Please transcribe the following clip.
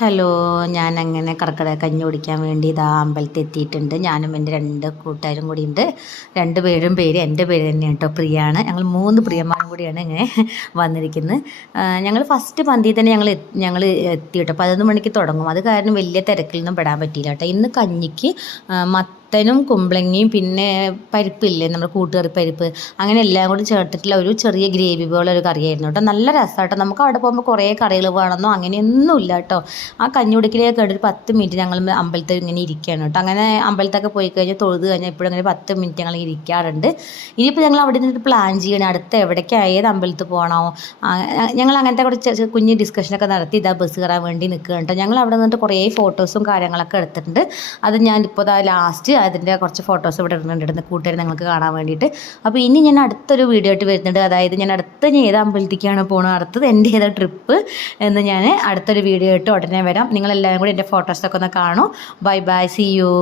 Hello, ഞാനങ്ങനെ കർക്കിടക കഞ്ഞി കുടിക്കാൻ വേണ്ടി ഇതാ അമ്പലത്തിൽ എത്തിയിട്ടുണ്ട്. ഞാനും എൻ്റെ 2 കൂട്ടുകാരും കൂടി ഉണ്ട്. 2 പേരും എൻ്റെ പേര് തന്നെയാണ് കേട്ടോ, പ്രിയാണ്. ഞങ്ങൾ 3 പ്രിയമാരും കൂടിയാണ് ഇങ്ങനെ വന്നിരിക്കുന്നത്. ഞങ്ങൾ ഫസ്റ്റ് പന്തിയിൽ തന്നെ ഞങ്ങൾ എത്തി കേട്ടോ. 11 മണിക്ക് തുടങ്ങും. അത് കാരണം വലിയ തിരക്കിലൊന്നും പെടാൻ പറ്റിയില്ല കേട്ടോ. ഇന്ന് കഞ്ഞിക്ക് മത്തനും കുമ്പളങ്ങയും പിന്നെ പരിപ്പില്ലേ, നമ്മുടെ കൂട്ടുകറി പരിപ്പ്, അങ്ങനെ എല്ലാം കൂടി ചേർത്തിട്ടുള്ള ഒരു ചെറിയ ഗ്രേവി പോലെ ഒരു കറിയായിരുന്നു കേട്ടോ. നല്ല രസമാട്ടോ. നമുക്ക് അവിടെ പോകുമ്പോൾ കുറേ കറികൾ വേണമെന്നോ അങ്ങനെയൊന്നുമില്ല കേട്ടോ. ആ കഞ്ഞുടിക്കലേക്ക് ഒരു 10 മിനിറ്റ് ഞങ്ങൾ അമ്പലത്തിൽ ഇങ്ങനെ ഇരിക്കുകയാണ് കേട്ടോ. അങ്ങനെ അമ്പലത്തൊക്കെ പോയി കഴിഞ്ഞാൽ തൊഴുത് കഴിഞ്ഞാൽ ഇപ്പോഴും അങ്ങനെ 10 മിനിറ്റ് ഞങ്ങൾ ഇരിക്കാറുണ്ട്. ഇനിയിപ്പോൾ ഞങ്ങൾ അവിടെ നിന്നിട്ട് പ്ലാൻ ചെയ്യണം അടുത്ത എവിടേക്ക് ഏത് അമ്പലത്തിൽ പോകണോ. ഞങ്ങൾ അങ്ങനത്തെ കുറച്ച് കുഞ്ഞ് ഡിസ്കഷനൊക്കെ നടത്തി ഇതാ ബസ് കയറാൻ വേണ്ടി നിൽക്കുക കേട്ടോ. ഞങ്ങൾ അവിടെ നിന്നിട്ട് കുറേ ഫോട്ടോസും കാര്യങ്ങളൊക്കെ എടുത്തിട്ടുണ്ട്. അത് ഞാനിപ്പോൾ ലാസ്റ്റ് അതിൻ്റെ കുറച്ച് ഫോട്ടോസ് ഇവിടെ ഇടുന്നുണ്ട് കൂട്ടുകാർ നിങ്ങൾക്ക് കാണാൻ വേണ്ടിയിട്ട്. അപ്പോൾ ഇനി ഞാൻ അടുത്തൊരു വീഡിയോ ആയിട്ട് വരുന്നുണ്ട്. അതായത് ഞാൻ ഏത് അമ്പലത്തിലേക്കാണ് പോകുന്നത്, അടുത്തത് എൻ്റെ ഏതാ ട്രിപ്പ് എന്ന് ഞാൻ അടുത്തൊരു വീഡിയോ ആയിട്ട് ഉടനെ വരാം. നിങ്ങളെല്ലാവരും കൂടി എൻ്റെ ഫോട്ടോസൊക്കെ ഒന്ന് കാണൂ. Bye bye, see U.